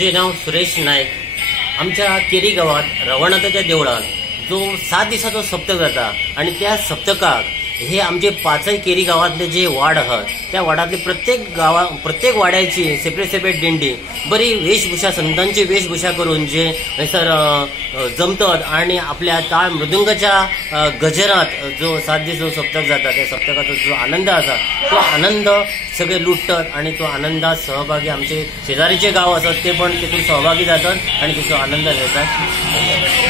माझे नाव सुरेश नाईक। आमच्या केरी गावात रवनाथाच्या देवळात जो 7 दिवसाचो सप्तक जाता आणि त्या सप्तकाक हे आमचे 5 केरी गावातले जे वाड आहात त्या वाडातले प्रत्येक वाड्याची सेपरेट दिंडी बरी वेशभूषा संतांची वेशभूषा करून जे हयसर जमतात आणि आपल्या टाळ मृदुंगाच्या गजरात जो 7 दीस जो सप्तक जाता त्या सप्तकाचो जो आनंद आसा तो आनंद सगळे लुटतात आणि तो आनंदात सहभागी आमचे शेजारीचे गाव असतात ते पण तिथून सहभागी जातात आणि तिचो आनंद घेतात।